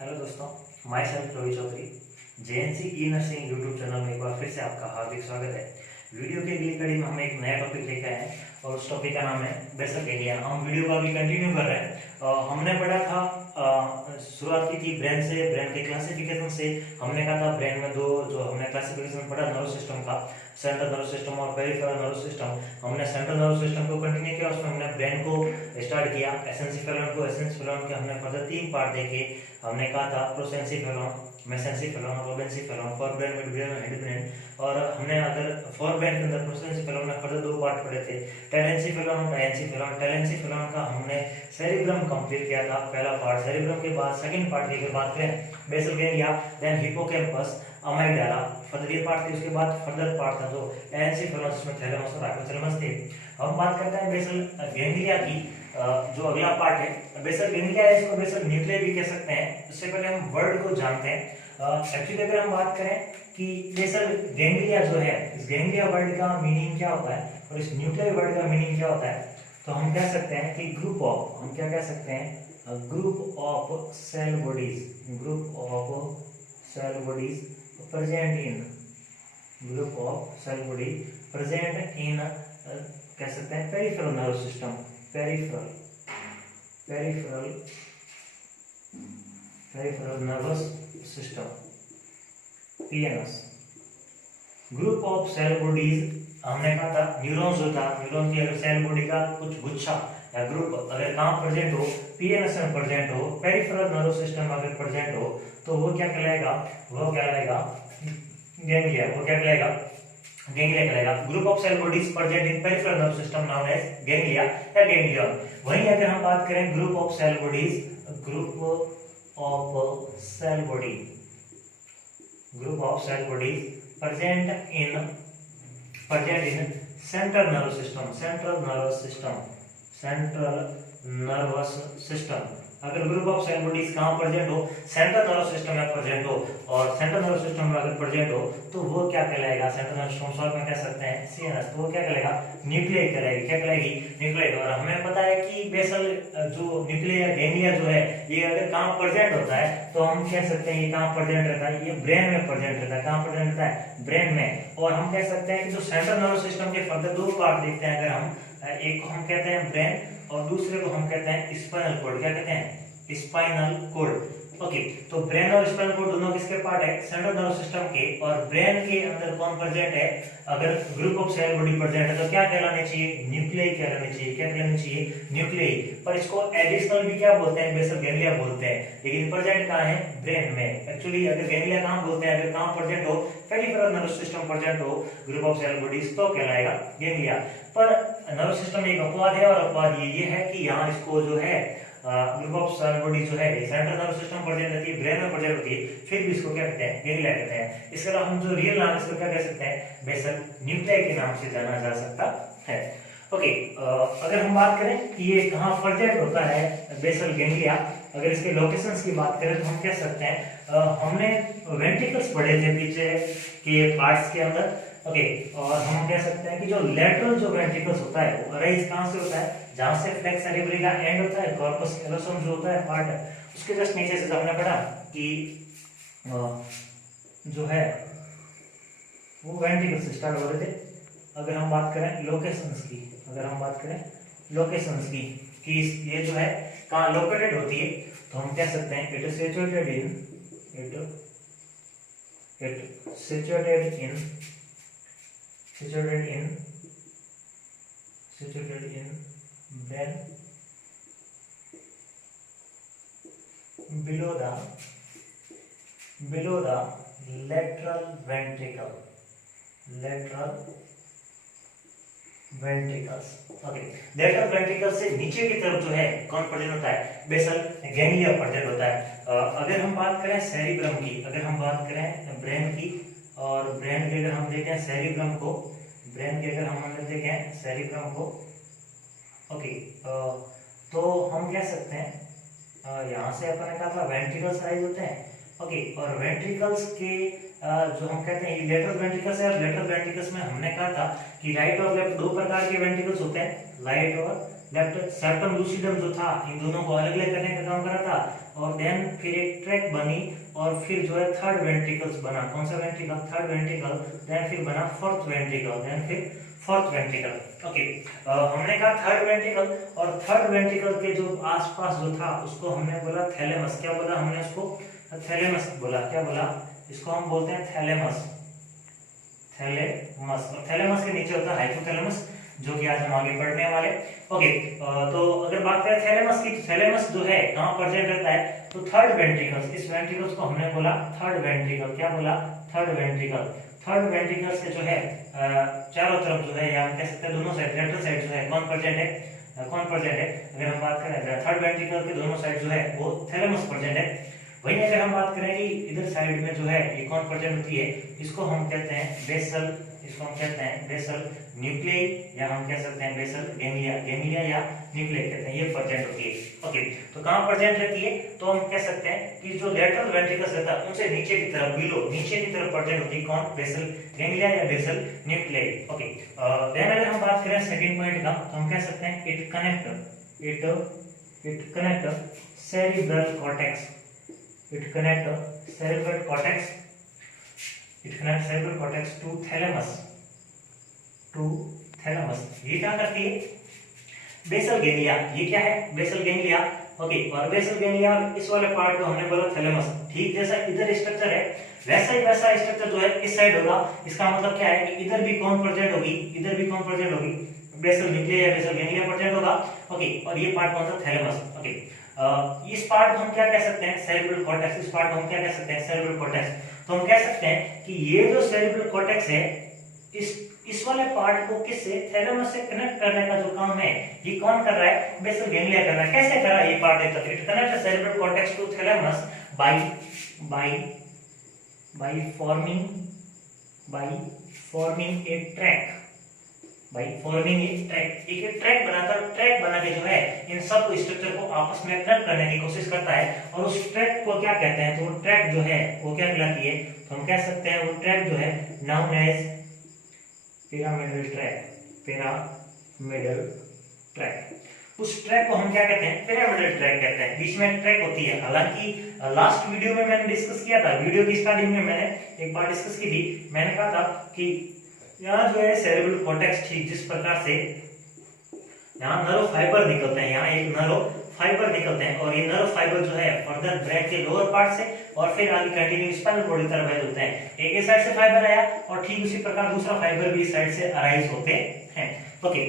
Hello दोस्तों, myself Ravi Chaudhary JNC e nursing YouTube channel में एक बार फिर से आपका हार्दिक स्वागत है। वीडियो के अगली कड़ी में हम एक नया टॉपिक लेकर आए हैं और उस टॉपिक का नाम है बेसल गैंग्लिया। हम वीडियो को अभी कंटिन्यू कर रहे हैं। हमने पढ़ा था, शुरुआत की थी ब्रेन से, ब्रेन के क्लासिफिकेशन से। हमने कहा था ब्रेन में दो जो हमने क्लासिफिकेशन पढ़ा नर्व सिस्टम का, सेंट्रल नर्व सिस्टम और पेरिफेरल नर्व सिस्टम। हमने सेंट्रल नर्व सिस्टम को कंटिन्यू किया, उसमें हमने ब्रेन को स्टार्ट किया, एसेंसिफेरॉन को। एसेंसिफेरॉन के हमने फर्दर 3 पार्ट देखे। हमने कहा था प्रोसेंसिफेरॉन, मेसेंसिफेरॉन और लोबेंसिफेरॉन, फॉर ब्रेन, मिड ब्रेन और हेड ब्रेन। और हमने अगर फॉर ब्रेन के अंदर प्रोसेंसिफेरॉन में फर्दर 2 पार्ट पढ़े थे, टेलेंसिफेरॉन और डायंसिफेरॉन। टेलेंसिफेरॉन का हमने सेरिब्रम कंप्लीट किया था, पहला पार्ट। सेरिब्रम के बाद सेकंड पार्ट की बात करें, basal ganglia, then hippocampus, amygdala, further ये पार्ट थे। उसके बाद फर्दर पार्ट था जो डायंसिफेरॉन, जिसमें थैलेमस और हाइपोथैलेमस थे। हम बात करते हैं बेसल गैंग्लिया की, जो अगला पार्ट है बेसल गैंग्लिया है, इसको बेसल न्यूक्लिया भी कह सकते हैं। उससे पहले हम वर्ड को जानते हैं। एक्चुअली अगर हम बात करें कि बेसल गैंग्लिया जो है, इस गैंग्लिया वर्ड का मीनिंग क्या होता है और इस न्यूक्लिया वर्ड का मीनिंग क्या होता है, तो हम कह सकते हैं कि ग्रुप ऑफ, हम क्या कह सकते हैं, group of cell bodies, group of cell bodies present in, group of cell body present in, कह सकते हैं peripheral nerve system, peripheral nervous system, PNS। Group of cell bodies, हमने कहा था न्यूरॉन्स होता, न्यूरॉन की अगर सेल बॉडी का कुछ गुच्छा या ग्रुप अगर कहाँ प्रेजेंट हो, PNS में प्रेजेंट हो, पेरिफेरल नर्व सिस्टम में अगर प्रेजेंट हो, तो वो क्या कहलाएगा, वो कहलाएगा गैंग्लिया। वो क्या कहलाएगा, गैंग्लिया कहलाएगा। Group of cell bodies present in peripheral nerve system known as ganglia या गैंग्लियन। वहीं अगर हम बात करें group of cell bodies, group of cell body, group of cell bodies present in central nerve system, central nervous system. अगर group of cell bodies कहां present हो, central nerve system में प्रेजेंट हो, और सेंट्रल नर्व सिस्टम में अगर present हो तो वो क्या कहलाएगा, सेंट्रल नर्व सिस्टम शॉर्ट में कह सकते हैं CNS। तो वो क्या कहलाएगा, न्यूक्लियाई कहलाएगी। क्या कहलाएगी, न्यूक्लियाई। और हमें पता है कि बेसल जो न्यूक्लिया गैंग्लिया जो है, ये अगर कहां प्रेजेंट होता है तो हम कह सकते हैं ये कहां प्रेजेंट रहता है, ये ब्रेन में प्रेजेंट रहता है। कहां प्रेजेंट रहता है, ब्रेन में। और हम कह सकते हैं कि जो सेंट्रल नर्व सिस्टम के फर्दर 2 पार्ट देखते हैं, अगर हम एक को हम कहते हैं ब्रेन और दूसरे को हम कहते हैं स्पाइनल कॉर्ड। क्या कहते हैं, स्पाइनल कॉर्ड। ओके, तो ब्रेन और स्पाइनल कॉर्ड दोनों किसके पार्ट है, सेंट्रल नर्व सिस्टम के। और ब्रेन के अंदर कौन प्रेजेंट है, अगर group of cell body present है तो क्या कहलाने चाहिए, न्यूक्लियाई कहलाने चाहिए। क्या कहलाने चाहिए, न्यूक्लियाई। पर इसको एडिशनल भी क्या बोलते हैं, बेसल गैंग्लिया बोलते हैं। लेकिन प्रेजेंट कहां है, ब्रेन में। एक्चुअली अगर गैंग्लिया कहां बोलते हैं, अगर कहां प्रेजेंट हो, पेरिफेरल नर्व सिस्टम प्रेजेंट हो ग्रुप ऑफ सेल बॉडीज, तो कहलाएगा गैंग्लिया। पर नर्व सिस्टम में एक अपवाद है, और अपवाद ये है कि यहाँ इसको जो है ग्रुप ऑफ सेल बॉडी जो है सेंट्रल नर्व सिस्टम प्रेजेंट रहती है, ब्रेन में प्रेजेंट होती है, फिर भी इसको क्या कहते हैं, गैंग्लिया कहते हैं। इसके अलावा हम जो रियल नाम इसको क्या कह सकते हैं, बेसल न्यूक्लियाई के नाम से जाना जा सकता है। ओके, अगर हम बात करें कि ये कहाँ प्रेजेंट होता है बेसल गैंग्लिया, अगर इसके लोकेशंस की बात करें तो हम कह सकते हैं, हमने वेंट्रिकल्स पढ़े थे पीछे के पार्ट्स के अंदर। ओके, और हम कह सकते हैं कि जो लेटरल जो वेंट्रिकल्स होता है वो अराइज कहां से होता है, जहां से फ्लेक्स सेरेब्रली का एंड होता है, कॉर्पस कैलोसम जो होता है पार्ट है, उसके जस्ट नीचे से हमने पढ़ा कि जो है वो वेंट्रिकल से स्टार्ट हो रहे थे। अगर हम बात करें लोकेशंस की, अगर हम बात करें लोकेशंस की कि ये जो है कहां लोकेटेड होती है, तो हम कह सकते हैं it is situated in brain below the lateral ventricles। Okay, lateral ventricle से नीचे की तरफ जो है कौन प्रेजेंट होता है, बेसल गैंग्लिया प्रेजेंट होता है। अगर हम बात करें सेरिब्रम की, अगर हम बात करें ब्रेन की, और ब्रेन के अगर हम देखें सेरिब्रम को, ब्रेन के अगर हम देखें सेरिब्रम को, ओके, तो हम कह सकते हैं यहाँ से अपन ने कहा था वेंट्रिकल्स राइज होते हैं। ओके, और वेंट्रिकल्स के जो हम कहते हैं ये लेटरल वेंट्रिकल्स है, और लेटरल वेंट्रिकल्स में हमने कहा था कि राइट और लेफ्ट 2 प्रकार के वेंट्रिकल्स होते हैं, राइट और दैट सर्टम लूसिडम जो था इन दोनों को अलग अलग करने का काम करा था, और देन फिर एक ट्रैक बनी, और फिर जो है थर्ड वेंट्रिकल्स बना। कौन सा वेंट्रिकल? Third ventricle. देन फिर बना फोर्थ वेंट्रिकल, देन फिर फोर्थ वेंट्रिकल। ओके, हमने कहा थर्ड वेंट्रिकल, और थर्ड वेंट्रिकल के जो आसपास जो था उसको हमने बोला थैलेमस। क्या बोला हमने उसको? थैलेमस बोला। क्या बोला? इसको हम बोलते हैं थैलेमस। थैलेमस, और थैलेमस के नीचे होता है हाइपोथैलेमस, जो कि आज हम आगे पढ़ने वाले। ओके, तो अगर बात करें थैलेमस की, तो थैलेमस जो है कहाँ प्रेजेंट रहता है? तो थर्ड वेंट्रिकल्स, इस वेंट्रिकल्स को हमने बोला थर्ड वेंट्रिकल। क्या बोला? Third ventricle. थर्ड वेंट्रिकल से जो है चारों तरफ जो है, या हम कह सकते हैं दोनों साइड, लेफ्ट साइड जो है कौन प्रेजेंट है? कौन प्रेजेंट है? अगर हम बात करें थर्ड वेंट्रिकल के दोनों साइड जो है वो थैलेमस प्रेजेंट है। वहीं अगर हम बात करें कि इधर साइड में जो है ये कौन प्रेजेंट होती है, इसको हम कहते हैं बेसल, इसको हम कहते हैं बेसल न्यूक्लियई, या हम कह सकते हैं बेसल गैंग्लिया, गैंग्लिया या न्यूक्लियई कहते हैं, ये प्रेजेंट होती है। ओके, तो कहां प्रेजेंट रहती है? तो हम कह सकते हैं कि जो लेटरल वेंट्रिकल्स रहता है उनसे नीचे की तरफ, बिलो नीचे की तरफ प्रेजेंट होती है। कौन? बेसल गैंग्लिया या बेसल न्यूक्लियई। ओके, देन अगर हम बात करें सेकंड पॉइंट का, तो हम कह सकते हैं it connect cerebral cortex, it connect cerebral cortex, to thalamus, ये क्या करती है? Basal ganglia. ये क्या है? Basal ganglia. ओके, और बेसल गैंग्लिया इस वाले पार्ट को हमने बोला थैलेमस। ठीक जैसा इधर स्ट्रक्चर है वैसा ही वैसा स्ट्रक्चर जो है इस साइड होगा। इसका मतलब क्या है कि इधर भी कौन प्रेजेंट होगी? इधर भी कौन प्रेजेंट होगी? बेसल न्यूक्लिया या बेसल गैंग्लिया प्रेजेंट होगा। ओके, और ये पार्ट कौन सा? थैलेमस। ओके, इस पार्ट को हम क्या कह सकते हैं? Cerebral cortex. इस पार्ट को हम क्या कह सकते हैं? Cerebral cortex. तो हम कह सकते हैं कि ये जो सेरिब्रल कॉर्टेक्स है, इस वाले पार्ट को किससे? थैलेमस से कनेक्ट करने का जो काम है ये कौन कर रहा है? बेसल गैंग्लिया कर रहा है। कैसे कर रहा है ये पार्ट? देखो, it connect cerebral cortex to thalamus by forming a track, एक ट्रैक बनाता है। ट्रैक बना के जो है इन सब स्ट्रक्चर को आपस में कनेक्ट करने की कोशिश करता है, और उस ट्रैक को क्या कहते हैं? तो वो ट्रैक जो है वो क्या कहलाती है? तो हम कह सकते हैं वो ट्रैक जो है नाउन एज पिरामिडल ट्रैक। उस ट्रैक को हम क्या कहते हैं? पिरामिडल ट्रैक कहते हैं। बीच में ट्रैक होती है। हालांकि लास्ट वीडियो में मैंने डिस्कस किया था, वीडियो की स्टार्टिंग में मैंने एक बार डिस्कस की थी। मैंने कहा था कि यहाँ जो है सेरिब्रल कॉर्टेक्स, ठीक जिस प्रकार से यहाँ नर्व फाइबर निकलते हैं, यहाँ एक नर्व फाइबर निकलते हैं, और ये नर्व फाइबर जो है फर्दर ब्रेन के लोअर पार्ट से और फिर आगे कंटिन्यू स्पाइनल कॉर्ड की तरफ भेज होते हैं। एक इस साइड से फाइबर आया, और ठीक उसी प्रकार दूसरा फाइबर भी इस साइड से अराइज होते हैं। ओके,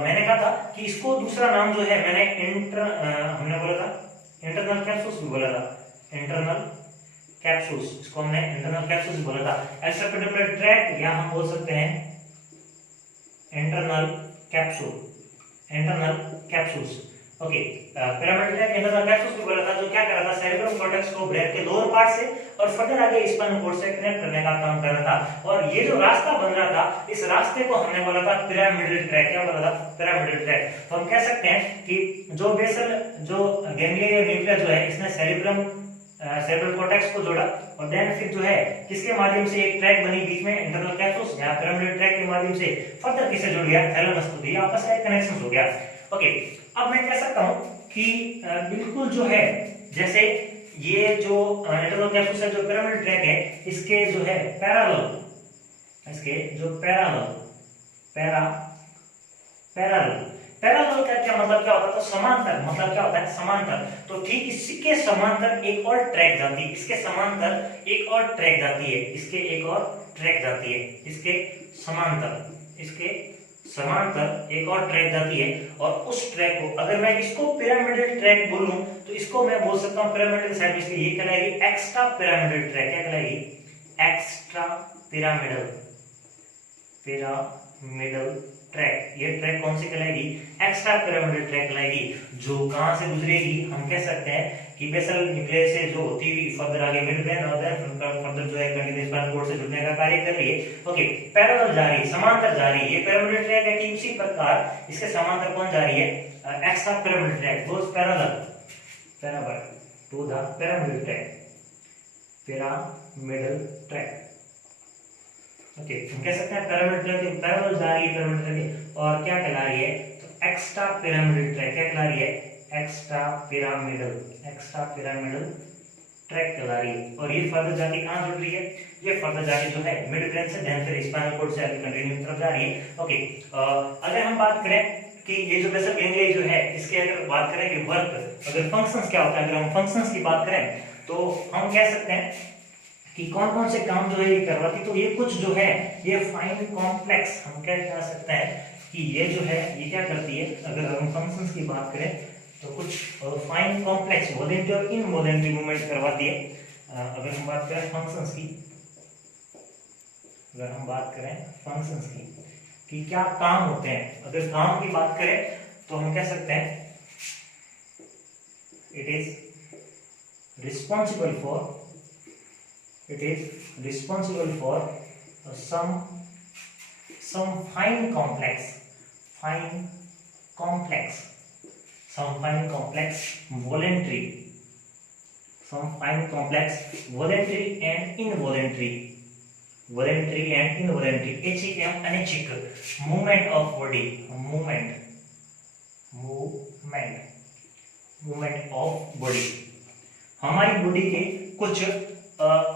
मैंने कहा था कि इसको दूसरा नाम जो है मैंने हमने बोला था इंटरनल कैप्सूल्स भी बोला था। इंटरनल कैप्सूल्स, इसको हमने इंटरनल कैप्सूल्स बोला था। एक्स्ट्रापिरामिडल ट्रैक, या हम बोल सकते हैं internal capsules. Okay, pyramidal track, internal capsules भी बोला था, जो क्या कर रहा था? सेरिब्रल कॉर्टेक्स को ब्रेन के लोअर पार्ट से और फर्दर आगे स्पाइनल कॉर्ड से कनेक्ट करने का काम कर रहा था। और ये जो रास्ता बन रहा था, इस रास्ते को हमने बोला था पिरामिडल ट्रैक। क्या बोला था? Pyramidal track. तो हम कह सकते हैं कि जो गैंग्लिया या न्यूक्लिया जो है, इसने सेरिब्रल कॉर्टेक्स को जोड़ा, और देन फिर जो है किसके माध्यम से एक ट्रैक बनी बीच में? इंटरनल कैप्सूल्स या पिरामिडल ट्रैक के माध्यम से फर्दर किसे जुड़ गया? थैलेमस को। दिया आपस में कनेक्शन हो गया। ओके, अब मैं कह सकता हूं कि बिल्कुल जो है जैसे ये जो इंटरनल कैप्सूल्स है, जो पिरामिडल ट्रैक है, इसके जो है पैरेलल का क्या मतलब? क्या होता है? तो समांतर, मतलब क्या होता है? समांतर। तो ठीक इसके समांतर एक और ट्रैक जाती है, इसके समांतर एक और ट्रैक जाती है, इसके समांतर एक और ट्रैक जाती है। और उस ट्रैक को अगर मैं इसको पिरामिडल ट्रैक बोलूं, तो इसको मैं बोल सकता हूं पिरामिडल साइड, इसलिए ये कहलाएगी एक्स्ट्रा पिरामिडल ट्रैक। क्या कहलाएगी? Extra pyramidal tract. ये ट्रैक कौन सी कहलाएगी? एक्स्ट्रा पिरामिडल ट्रैक कहलाएगी। जो कहां से गुजरेगी? हम कह सकते हैं कि बेसल न्यूक्लियस से जो होती हुई फर्दर आगे मिड ब्रेन और देन फर्दर जो है कंटिन्यूअस स्पाइनल कॉर्ड से जुड़ने का कार्य कर रही है। ओके, पैरेलल जा रही है, समांतर जा रही है। ये पिरामिडल ट्रैक है कि उसी प्रकार इसके समांतर कौन जा रही है? Extra pyramidal track goes parallel to the pyramidal track. Okay, हम कह सकते हैं पिरामिडल ट्रैक पैरेलल जा रही है पिरामिडल ट्रैक, और क्या कहला रही है? तो एक्स्ट्रा पिरामिडल ट्रैक क्या कहला रही है, एक्स्ट्रा पिरामिडल ट्रैक कहला रही है। और ये फर्दर जाके कहां जुड़ रही है, ये फर्दर जाके जो है मिड ब्रेन से देन फिर स्पाइनल कॉर्ड से आगे कंटिन्यू तरफ जा रही है। ओके, अगर हम बात करें कि ये जो बेसल गैंग्लिया जो है इसके अगर बात करें कि वर्क, अगर फंक्शंस क्या होता है, अगर हम फंक्शंस की बात करें तो हम कह सकते हैं कि कौन कौन से काम जो है ये करवाती, तो ये कुछ जो है ये फाइन कॉम्प्लेक्स, हम क्या कह सकते हैं कि ये जो है ये क्या करती है, अगर हम फंक्शंस की बात करें तो कुछ फाइन कॉम्प्लेक्स वोलेंट्री और इनवोलेंट्री मूवमेंट करवाती है। अगर हम बात करें फंक्शंस की, अगर हम बात करें फंक्शंस की कि क्या काम होते हैं, अगर काम की बात करें तो हम कह सकते हैं it is responsible for some fine complex voluntary and involuntary ऐच्छिक एवं अनैच्छिक movement of body, movement of body, हमारी बॉडी के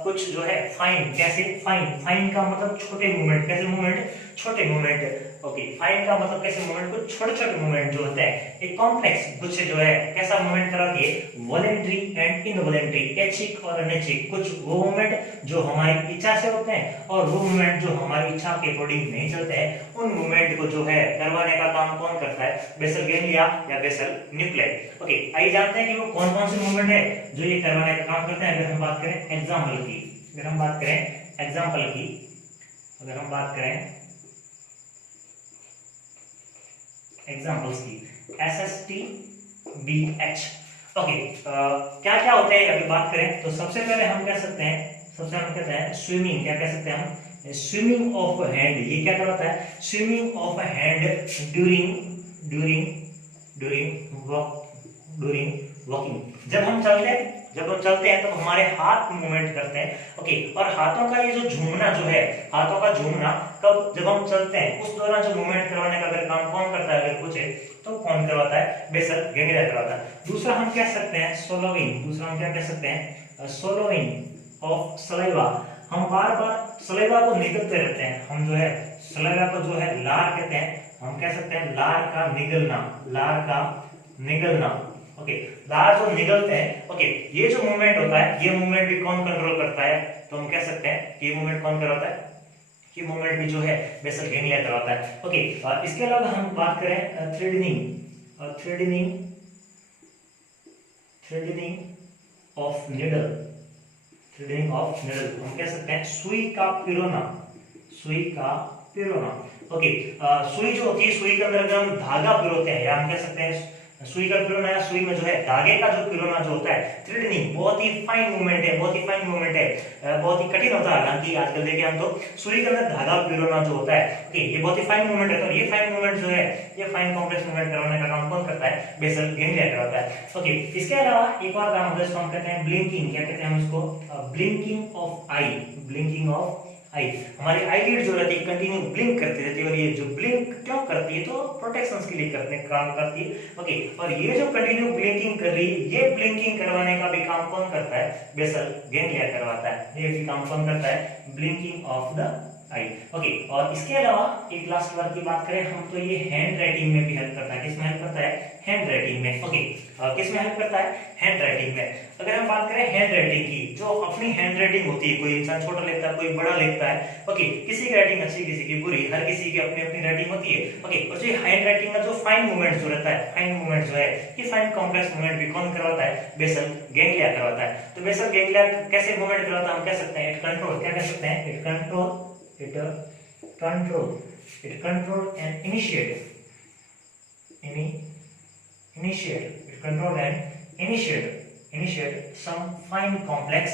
कुछ जो है फाइन, कैसे फाइन का मतलब छोटे मूवमेंट, कैसे मूवमेंट, छोटे मूवमेंट। ओके, फाइन का मतलब कैसे मूवमेंट, कुछ छोटे छोटे मूवमेंट जो होते हैं। एक कॉम्प्लेक्स कुछ जो है कैसा मूवमेंट कराती है, वॉलेंट्री एंड इनवॉलेंट्री, ऐच्छिक और अनैच्छिक, कुछ वो मूवमेंट जो हमारी इच्छा से होते हैं और वो मूवमेंट जो हमारी इच्छा के अकॉर्डिंग नहीं चलते हैं, उन मूवमेंट को जो है करवाने का काम कौन करता है, बेसल गैंग्लिया या बेसल न्यूक्लियाई। ओके, आइए जानते हैं कि वो कौन कौन से मूवमेंट है जो ये करवाने का काम करते हैं। अगर हम बात करें एग्जांपल की, अगर हम बात करें एग्जांपल्स की, SSTBH। ओके, क्या क्या होते हैं अभी बात करें तो सबसे पहले हम कह सकते हैं, कहते हैं स्विमिंग, क्या कह सकते हैं हम, स्विमिंग ऑफ हैंड। ये क्या करवाता है, swimming of hand during walking. जब हम चलते हैं तो हमारे हाथ मूवमेंट करते हैं। ओके, और हाथों का ये जो झूमना जो है, हाथों का झूमना कब, जब हम चलते हैं उस दौरान जो मूवमेंट करवाने का अगर काम कौन करता है, अगर पूछे तो कौन करवाता है, बेसल गैंग्लिया करवाता है। दूसरा हम कह सकते हैं सोलोइंग, सोलोइंग ऑफ सलाइवा। हम बार बार सलाइवा को निगलते रहते हैं, हम जो है सलाइवा को जो है लार कहते हैं, हम कह सकते हैं लार का निगलना। ओके, लार जो निगलते हैं, ओके, ये जो मूवमेंट होता है ये मूवमेंट भी कौन कंट्रोल करता है, तो हम कह सकते हैं कि ये मूवमेंट कौन करवाता है, ये मूवमेंट भी जो है बेसल गैंग्लिया करवाता है। ओके, इसके अलावा हम बात करें थ्रेडनिंग ऑफ निडल, हम कह सकते हैं सुई का पिरोना। ओके, सुई जो होती है, सुई के अंदर अगर हम धागा पिरोते हैं, या हम कह सकते हैं सुई का पिरोना, या सुई में जो है धागे का जो पिरोना जो होता है, थ्रेडनिंग बहुत ही फाइन मूवमेंट है, बहुत ही कठिन होता है। हालांकि आजकल देखिए हम तो सुई के अंदर धागा पिरोना जो होता है, ओके, ये बहुत ही फाइन मूवमेंट है। तो ये फाइन मूवमेंट जो है, ये फाइन कॉम्प्लेक्स मूवमेंट करवाने का काम कौन करता है, बेसल गैंग्लिया करवाता है। ओके, इसके अलावा एक और काम होता है, इसको हम कहते हैं ब्लिंकिंग। क्या कहते हैं हम इसको, ब्लिंकिंग ऑफ आई। हमारी आईलिड जो रहती है कंटिन्यू ब्लिंक करती रहती है, और ये जो ब्लिंक क्यों करती है, तो प्रोटेक्शन के लिए काम करती है। ओके, और ये जो कंटिन्यू ब्लिंकिंग कर रही है, ये ब्लिंकिंग करवाने का भी काम कौन करता है, बेसल गैंग्लिया करवाता है। ये भी काम कौन करता है, blinking of the I. Okay, और इसके अलावा एक लास्ट वर्ड की बात करें हम, तो ये हैंड राइटिंग में भी हेल्प करता है। किसमें हेल्प करता है, हैंड राइटिंग में। ओके, किसमें हेल्प करता है, हैंड राइटिंग में। अगर हम बात करें हैंड राइटिंग की, जो अपनी हैंड राइटिंग होती है, कोई इंसान छोटा लिखता है, कोई बड़ा लिखता है। ओके, किसी की राइटिंग अच्छी, किसी की बुरी, हर किसी की अपनी अपनी राइटिंग होती है। ओके, और जो हैंड राइटिंग का जो फाइन मूवमेंट जो रहता है, फाइन मूवमेंट जो है, ये फाइन कॉम्प्लेक्स मूवमेंट भी कौन करवाता है, बेसल गैंग्लिया करवाता है। तो बेसल गैंग्लिया कैसे मूवमेंट करवाता है, हम कह सकते हैं इट कंट्रोल, क्या कह सकते हैं, it control and initiate some fine complex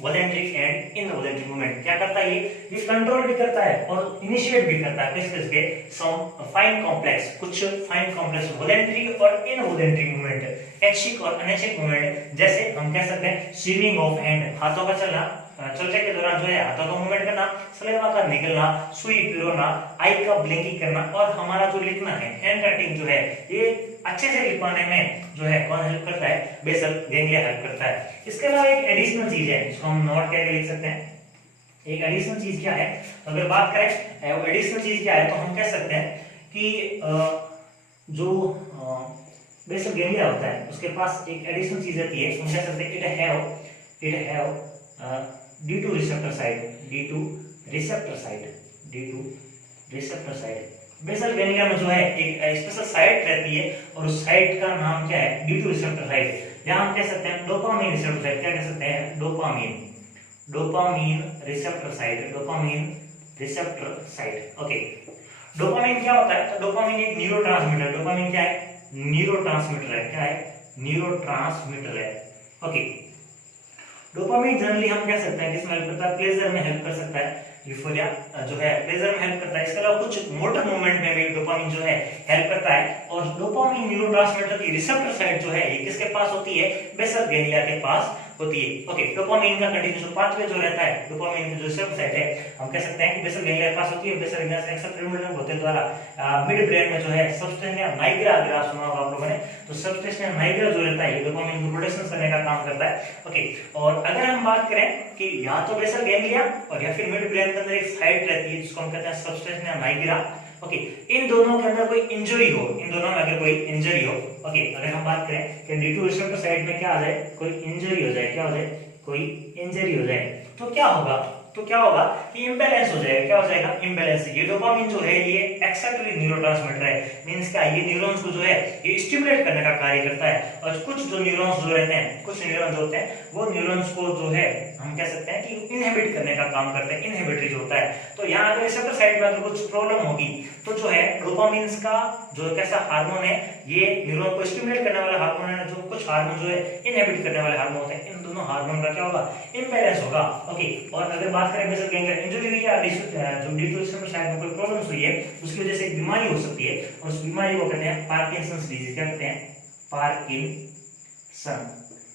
voluntary and involuntary movement. क्या करता है ये कंट्रोल भी करता है और इनिशिएट भी करता है, किसके, सम फाइन कॉम्प्लेक्स, कुछ फाइन कॉम्प्लेक्स वोलेंट्री और इनवोलेंट्री मूवमेंट, ऐच्छिक और अनैच्छिक मूवमेंट। जैसे हम कह सकते हैं स्विमिंग ऑफ हैंड, हाथों का चलना, चलने के दौरान जो है हाथों का मूवमेंट करना, सलेवा का निकलना, सुई पिरोना, आई का ब्लिंकिंग करना और हमारा जो लिखना है हैंड राइटिंग जो है ये अच्छे से लिख पाने में जो है कौन हेल्प करता है, बेसल गैंग्लिया हेल्प करता है। इसके अलावा एक एडिशनल चीज है जिसको हम नोट करके लिख सकते हैं। एक एडिशनल चीज क्या है, अगर बात करें एडिशनल चीज क्या है तो हम कह सकते हैं कि जो बेसल गैंग्लिया होता है उसके पास एक एडिशनल चीज रहती है, हम कह सकते हैं it have D2 receptor site. Basal ganglia में जो है एक स्पेशल साइट रहती है और उस साइट का नाम क्या है, D2 रिसेप्टर साइट। या हम कह सकते हैं डोपामाइन रिसेप्टर साइट। क्या कह सकते हैं, dopamine receptor site. Okay, dopamine क्या होता है, तो डोपामाइन एक न्यूरोट्रांसमीटर, डोपामाइन क्या है, न्यूरोट्रांसमीटर है। ओके, डोपामाइन जनरली हम कह सकते हैं किसमें हेल्प करता है, प्लेजर में हेल्प कर सकता है, यूफोरिया जो है प्लेजर में हेल्प करता है। इसके अलावा कुछ मोटर मूवमेंट में भी डोपामाइन जो है हेल्प करता है। और डोपामाइन न्यूरोट्रांसमीटर की रिसेप्टर साइट जो है ये किसके पास होती है, बेसल गैंग्लिया के पास होती है। ओके, डोपामाइन का कंटिन्यूस पाथवे जो रहता है, डोपामाइन की जो रिसेप्टर साइट है हम कह सकते हैं कि बेसल गैंग्लिया के पास होती है। बेसल गैंग्लिया से एक्सट्रापिरामिडल होते द्वारा मिड ब्रेन में जो है सबस्टेंशिया नाइग्रा, अगर आप सुना होगा आप लोगों ने, तो सबस्टेंशिया नाइग्रा जो रहता है ये डोपामाइन को प्रोडक्शन करने का काम करता है। ओके, और अगर हम बात करें कि या तो बेसल गैंग्लिया और या फिर मिड ब्रेन के अंदर एक साइट रहती है जिसको हम कहते हैं सबस्टेंशिया नाइग्रा। ओके, इन दोनों के अंदर कोई इंजरी हो, इन दोनों में अगर कोई इंजरी हो, ओके, अगर हम बात करें कि D2 रिसेप्टर साइट में क्या आ जाए, कोई इंजरी हो जाए, क्या हो जाए, कोई इंजरी हो जाए, तो क्या होगा कि इंबैलेंस हो जाएगा। क्या हो जाएगा, इंबैलेंस। ये डोपामाइन जो है ये एक्साइटरी न्यूरोट्रांसमीटर है, मींस क्या, ये न्यूरॉन्स को जो है ये स्टिमुलेट करने का कार्य करता है। और कुछ जो न्यूरॉन्स जो रहते हैं, कुछ न्यूरॉन्स जो होते हैं वो न्यूरॉन्स को जो है हम कह सकते हैं कि इनहिबिट करने का काम करते हैं, इनहिबिटरी जो होता है। तो यहाँ अगर रिसेप्टर साइट में अगर कुछ प्रॉब्लम होगी तो जो है डोपामाइन का जो कैसा हार्मोन है, ये न्यूरॉन को स्टिमुलेट करने वाला हार्मोन है, जो कुछ हार्मोन जो है इनहिबिट करने वाले हार्मोन होते हैं, इन दोनों हार्मोन का क्या होगा, इंबैलेंस होगा। ओके, और अगर बात करें बेसल गैंग्लिया इंजरी हुई है, जो D2 रिसेप्टर साइट में कोई प्रॉब्लम हुई है उसकी वजह से एक बीमारी हो सकती है और उस बीमारी को कहते हैं पार्किंसंस डिजीज। क्या कहते हैं,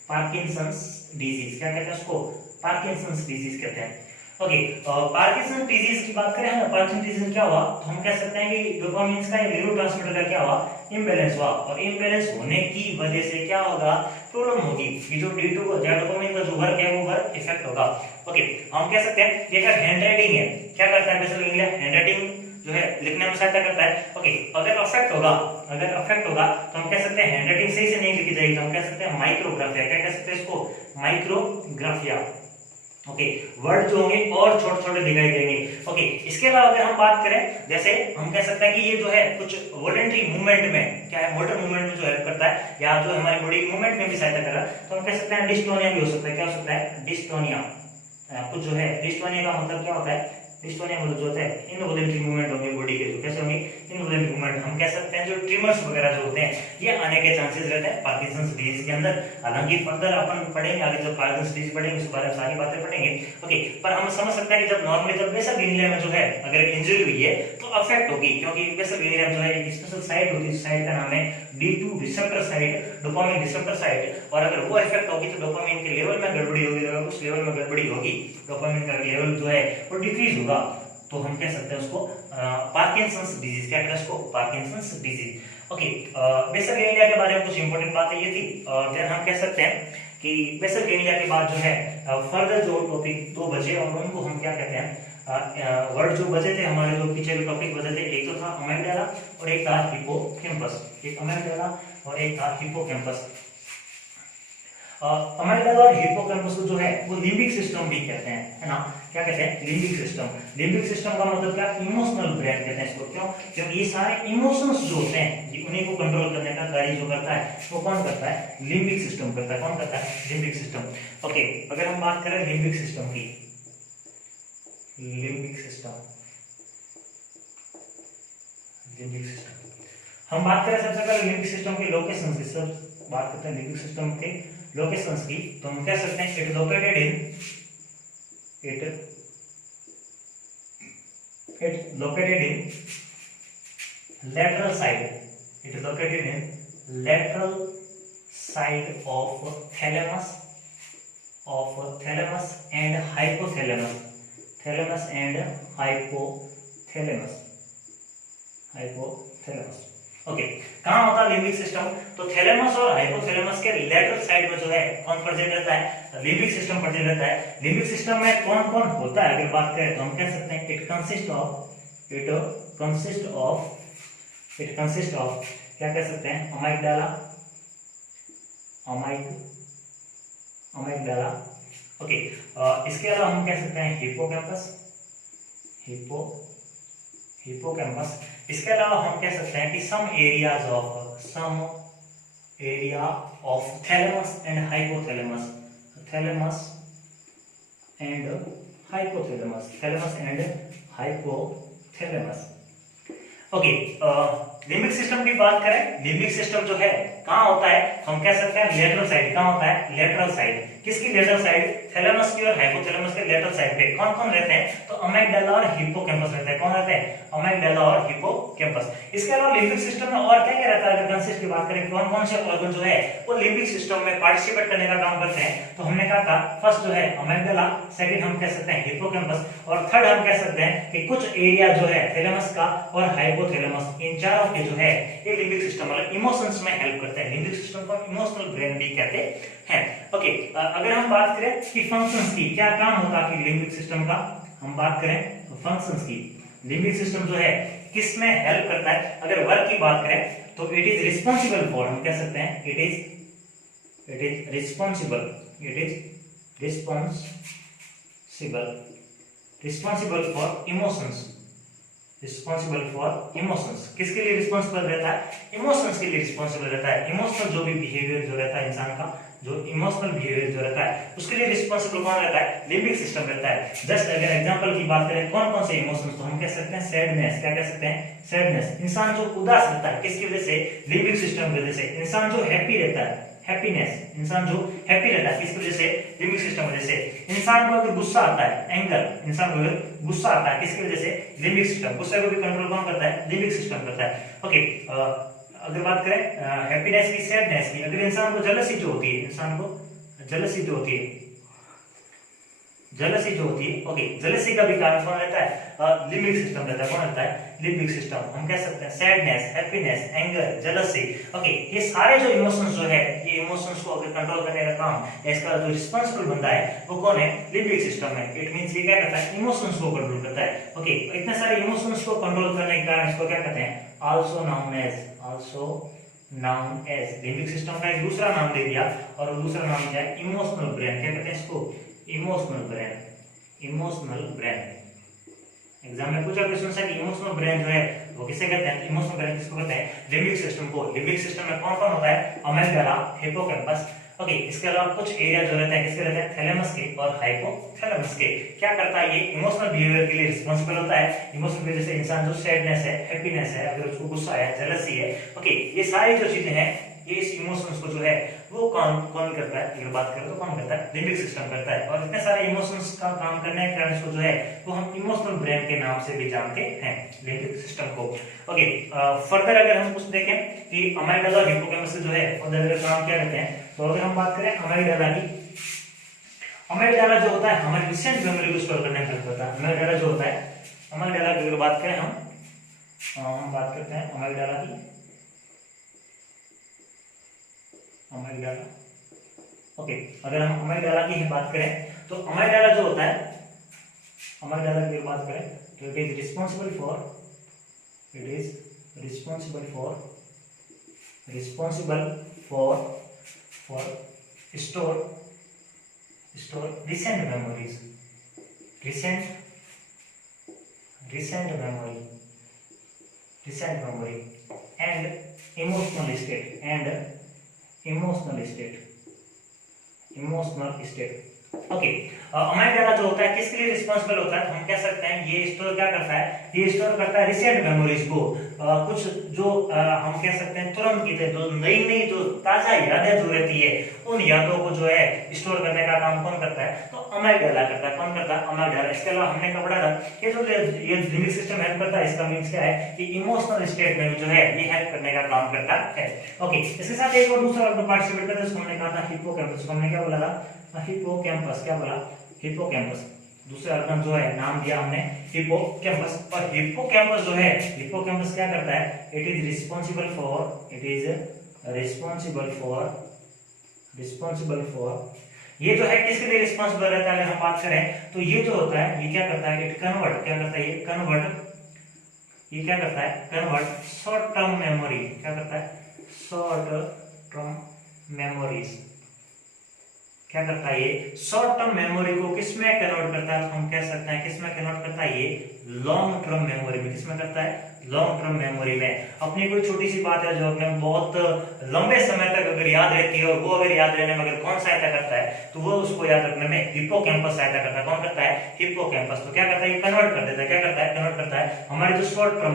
पार्किंसंस डिजीज। क्या कहते हैं उसको, पार्किंसंस डिजीज कहते हैं। ओके, पार्किंसन डिजीज की बात करें ना, पार्किंसन डिजीज क्या हुआ, तो हम कह सकते हैं कि डोपामाइन का न्यूरोट्रांसमीटर का क्या हुआ, इंबैलेंस हुआ। और इंबैलेंस होने की वजह से क्या होगा, प्रॉब्लम होगी कि जो D2 को डोपामाइन का जो वर्क है वो वर्क इफेक्ट होगा। ओके, हम कह सकते हैं कि अगर हैंड राइटिंग है, क्या करता है बेसल गैंग्लिया, हैंड राइटिंग जो है लिखने में सहायता करता है। ओके, अगर अफेक्ट होगा तो हम कह सकते हैं हैंड राइटिंग सही से नहीं लिखी जाएगी, तो हम कह सकते हैं माइक्रोग्राफिया। क्या कह सकते हैं इसको, माइक्रोग्राफिया। ओके, वर्ड जो होंगे और छोटे-छोटे दिखाई देंगे। ओके, इसके अलावा अगर हम बात करें, जैसे हम कह सकते हैं कि ये जो है कुछ वॉलंटरी मूवमेंट में क्या है, मोटर मूवमेंट में जो हेल्प करता है या जो हमारी बॉडी मूवमेंट में भी सहायता कर रहा है, तो हम कह सकते हैं डिस्टोनिया भी हो सकता है। क्या हो सकता है, डिस्टोनिया। कुछ जो है डिस्टोनिया का मतलब क्या होता है, डिस्टोनिया मतलब जो होता है इनवॉलंटरी मूवमेंट होंगे बॉडी के, जो कैसे होंगे, इनवॉलंटरी मूवमेंट। हम कह सकते हैं जो ट्रिमर्स वगैरह जो होते हैं ये आने के चांसेस रहते हैं पार्किंसंस डिजीज के अंदर। हालांकि फर्दर अपन पढ़ेंगे आगे, जब पार्किंसंस डिजीज पढ़ेंगे उस बारे में सारी बातें पढ़ेंगे। ओके, पर हम समझ सकते हैं कि जब नॉर्मली जब बेसल गैंग्लिया में जो है अगर इंजरी हुई है तो अफेक्ट होगी, क्योंकि बेसल गैंग्लिया में जो है एक स्पेशल साइट होती है, साइट का नाम है D2 receptor site, dopamine receptor site. और अगर वो इफेक्ट होगी तो डोपामाइन के लेवल में गड़बड़ी होगी, अगर उस लेवल में गड़बड़ी होगी डोपामाइन का लेवल जो है वो डिक्रीज होगा, तो हम कह सकते हैं उसको पार्किंसंस डिजीज। क्या कहते हैं उसको, Parkinson's disease. Okay, basal ganglia के बारे में कुछ इंपॉर्टेंट बातें ये थी। और देन हम कह सकते हैं कि बेसल गैंग्लिया के बाद जो है फर्दर जो टॉपिक दो बचे और उनको हम क्या कहते हैं, वर्ड जो बचे थे हमारे, जो पीछे के टॉपिक बचे थे, एक तो था अमिग्डाला और एक था हिप्पोकैम्पस। एक अमिग्डाला और एक था हिप्पोकैम्पस। अमिग्डाला और हिप्पोकैम्पस को जो है वो लिम्बिक सिस्टम भी कहते हैं, है ना। क्या कहते हैं, लिम्बिक सिस्टम। लिम्बिक सिस्टम का मतलब क्या, इमोशनल ब्रेन कहते हैं इसको। क्यों, क्योंकि ये सारे इमोशंस जो होते हैं ये उन्हीं को कंट्रोल करने का कार्य जो करता है वो कौन करता है, लिम्बिक सिस्टम करता है। कौन करता है, लिम्बिक सिस्टम। ओके, अगर हम बात करें लिम्बिक सिस्टम की, लिम्बिक सिस्टम हम बात करें सबसे पहले लिम्बिक सिस्टम के लोकेशंस की, सब बात करते हैं लिम्बिक सिस्टम के लोकेशंस की, तो हम कह सकते हैं it located in lateral side, it is located in lateral side of thalamus of thalamus and hypothalamus, thalamus and hypothalamus, hypothalamus। Okay, कहाँ होता है लिम्बिक सिस्टम? तो थैलेमस और हाइपोथैलेमस के लेटरल साइड में जो है कौन प्रेजेंट रहता है? लिम्बिक सिस्टम प्रेजेंट रहता है। लिम्बिक सिस्टम में कौन कौन होता है अगर बात करें तो हम कह सकते हैं इट कंसिस्ट ऑफ क्या कह सकते हैं? अमाइगडाला। ओके, इसके अलावा हम कह सकते हैं हिपोकैम्पस। इसके अलावा हम कह सकते हैं कि some area of thalamus and hypothalamus, thalamus and hypothalamus. Okay, limbic system की बात करें, लिम्बिक सिस्टम जो है कहाँ होता है? हम कह सकते हैं लेटरल साइड। कहाँ होता है? Lateral side. किसकी लेटरल साइड? थैलेमस की और हाइपोथैलेमस के लेटरल साइड पे कौन कौन रहते हैं? तो अमाइगडाला और हिप्पोकैम्पस रहते हैं। कौन रहते हैं? अमाइगडाला और हिप्पोकैम्पस। इसके अलावा लिम्बिक सिस्टम में और क्या क्या रहता है? अगर कंसिस्ट की बात करें कौन कौन से ऑर्गन जो है वो लिम्बिक सिस्टम में पार्टिसिपेट करने का काम करते हैं, तो हमने कहा था फर्स्ट जो है अमाइगडाला, सेकंड हम कह सकते हैं हिप्पोकैम्पस, और थर्ड हम कह सकते हैं कि कुछ एरिया जो है थैलेमस का और हाइपोथैलेमस, इन चारों के जो है ये लिम्बिक सिस्टम मतलब इमोशंस में हेल्प करते हैं। लिम्बिक सिस्टम को इमोशनल ब्रेन भी कहते हैं। ओके, अगर हम बात करें कि फंक्शंस की, क्या काम होता है लिम्बिक सिस्टम का, हम बात करें तो फंक्शंस की, लिम्बिक सिस्टम जो है किस में हेल्प करता है? अगर वर्क की बात करें तो इट इज रिस्पॉन्सिबल फॉर, हम कह सकते हैं it is responsible for emotions, किसके लिए रिस्पॉन्सिबल रहता है? इमोशंस के लिए रिस्पॉन्सिबल रहता है। इमोशनल जो भी बिहेवियर जो रहता है इंसान का, जो इमोशनल बिहेवियर जो रहता है उसके लिए रिस्पॉन्सिबल कौन रहता है? लिम्बिक सिस्टम रहता है। जस्ट अगर एग्जांपल की बात करें कौन कौन से इमोशंस, तो हम कह सकते हैं सैडनेस। क्या कह सकते हैं? सैडनेस। इंसान जो उदास रहता है किसकी वजह से? लिम्बिक सिस्टम की वजह से। इंसान जो हैप्पी रहता है, हैप्पीनेस, इंसान जो हैप्पी रहता है किसकी वजह से? लिम्बिक सिस्टम की वजह से। इंसान को अगर गुस्सा आता है, एंगर, इंसान को अगर गुस्सा आता है किसकी वजह से? Limbic system. गुस्से को भी कंट्रोल कौन करता है? लिम्बिक सिस्टम करता है। ओके, अगर बात करें हैप्पीनेस की, सैडनेस की, अगर इंसान को जेलसी जो होती है, इंसान को जेलसी जो होती है, ओके, जेलसी का भी कारण कौन रहता है? लिम्बिक सिस्टम रहता है। कौन रहता है? Limbic system. हम कह सकते हैं sadness, happiness, anger, jealousy. Okay, ये सारे जो इमोशंस जो है, ये इमोशंस को अगर कंट्रोल करने का काम, इसका जो रिस्पांसिबल बंदा है वो कौन है? लिम्बिक सिस्टम है। इट मींस ये क्या करता है? इमोशंस को कंट्रोल करता है। ओके, इतने सारे इमोशंस को कंट्रोल करने के कारण इसको क्या कहते हैं? Also known as limbic system का एक दूसरा नाम दे दिया, और वो दूसरा नाम क्या है? Emotional brain. क्या कहते हैं इसको? Emotional brain. एग्जाम में पूछा क्वेश्चन है कि इमोशनल ब्रेन जो है वो किसे कहते हैं? इमोशनल ब्रेन किसको कहते हैं? लिम्बिक सिस्टम को। लिम्बिक सिस्टम में कौन कौन होता है? अमाइगडाला, हिप्पोकैम्पस। ओके, इसके अलावा कुछ एरिया जो रहते हैं किसके रहते हैं? थैलेमस के और हाइपोथैलेमस के। क्या करता है? ये इमोशनल बिहेवियर के लिए रिस्पांसिबल होता है। इमोशनल बिहेवियर से इंसान जो सैडनेस है, हैप्पीनेस है, अगर उसको गुस्सा है, जेलसी है, ओके, ये सारी जो चीजें हैं ये इस इमोशंस को जो है वो कौन करता है? अगर बात करें तो कौन करता है? लिम्बिक सिस्टम करता है। और इतने सारे इमोशंस का काम करने के कारण इसको जो है वो हम इमोशनल ब्रेन के नाम से भी जानते हैं, लिम्बिक सिस्टम को। ओके, फर्दर अगर हम कुछ देखें कि अमाइगडाला और हिप्पोकैम्पस जो है फर्दर काम क्या करते हैं, तो अगर हम बात करें अमाइगडाला की, अमाइगडाला जो होता है हमारी रिसेंट मेमोरी को स्टोर करने में हेल्प करता है। अमाइगडाला जो होता है, अमाइगडाला की अगर बात करें हम बात करते हैं अमाइगडाला की, अमाइगडाला। ओके, अगर हम अमाइगडाला की बात करें तो अमाइगडाला जो होता है, अमाइगडाला की बात करें तो it is responsible for store recent memories, recent memory and emotional state। Okay, amygdala जो होता है किसके लिए रिस्पांसिबल होता है? तो हम कह सकते हैं ये स्टोर क्या करता है? ये स्टोर करता है रिसेंट मेमोरीज को, कुछ जो हम कह सकते हैं तुरंत की जो नई जो ताजा यादें जो रहती है उन यादों को जो है स्टोर करने का काम कौन करता है? तो अमाइगडाला करता है। कौन करता है? अमाइगडाला। इसके अलावा हमने पढ़ा था कि जो ये लिम्बिक सिस्टम हेल्प करता है, इसका मींस क्या है कि इमोशनल स्टेट में जो है ये हेल्प करने का काम करता है। ओके, इसके साथ एक और दूसरा पार्टिसिपेट करता है, हमने कहा था हिप्पोकैम्पस। हमने क्या बोला था? हिपोकैम्पस, क्या बोला, हिपोकैम्पस। दूसरा ऑर्गन जो है नाम दिया हमने हिपोकैम्पस। और हिपोकैम्पस जो है, हिपोकैम्पस क्या करता है, इट इज रिस्पांसिबल फॉर ये जो है किसके लिए रिस्पांसिबल रहता है, अगर हम बात करें तो ये जो होता है, ये क्या करता है, इट कन्वर्ट, क्या करता है, ये क्या करता है, कन्वर्ट शॉर्ट टर्म मेमोरी, क्या करता है, शॉर्ट टर्म मेमोरीज, क्या करता है, ये शॉर्ट टर्म मेमोरी को किसमें कन्वर्ट करता है, तो हम कह सकते हैं किसमें कन्वर्ट करता है, ये लॉन्ग टर्म मेमोरी में। किसमें करता है, लॉन्ग टर्म मेमोरी में। अपनी कोई छोटी सी बात है जो अपने बहुत लंबे समय तक अगर याद रहती है, और वो अगर याद रहने में अगर कौन सहायता करता है, तो वो उसको याद रखने में हिप्पोकैम्पस सहायता करता है। कौन करता है, हिप्पोकैम्पस। तो क्या करता है, ये कन्वर्ट कर देता है, क्या करता है, कन्वर्ट करता है हमारे जो शॉर्ट टर्म,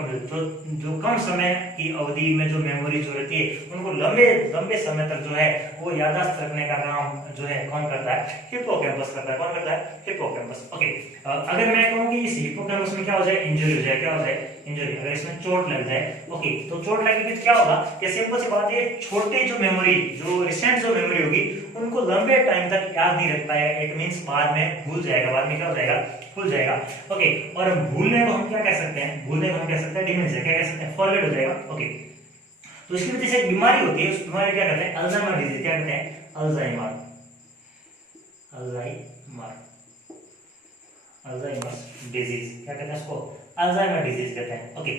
जो कम समय की अवधि में जो मेमोरी जो रहती है, उनको लंबे समय तक जो है वो याददाश्त रखने का काम जो है कौन करता है, हिप्पोकैम्पस करता है। कौन करता है, हिप्पोकैम्पस। ओके, अगर मैं कहूं कि इस हिप्पोकैम्पस में क्या हो जाए, इंजरी हो जाए, क्या हो जाए, इंजरी, अगर इसमें चोट लग जाए, ओके, तो चोट लगेगी तो क्या होगा, ये सिंपल सी बात है, छोटे जो मेमोरी, जो रिसेंट जो मेमोरी होगी, उनको लंबे टाइम तक याद नहीं रख पाएगा। इट मींस बाद में भूल जाएगा, बाद में क्या हो जाएगा, भूल जाएगा। ओके, और भूलने को हम क्या कह सकते हैं, भूलने को हम कह सकते हैं डिमेंशिया, क्या कह सकते हैं, फॉरगेट हो जाएगा। ओके, तो इसकी वजह से एक बीमारी होती है, उस बीमारी क्या कहते हैं, अल्जाइमर डिजीज, क्या कहते हैं, अल्जाइमर डिजीज, क्या कहते हैं इसको, अल्जाइमर डिजीज कहते हैं। ओके,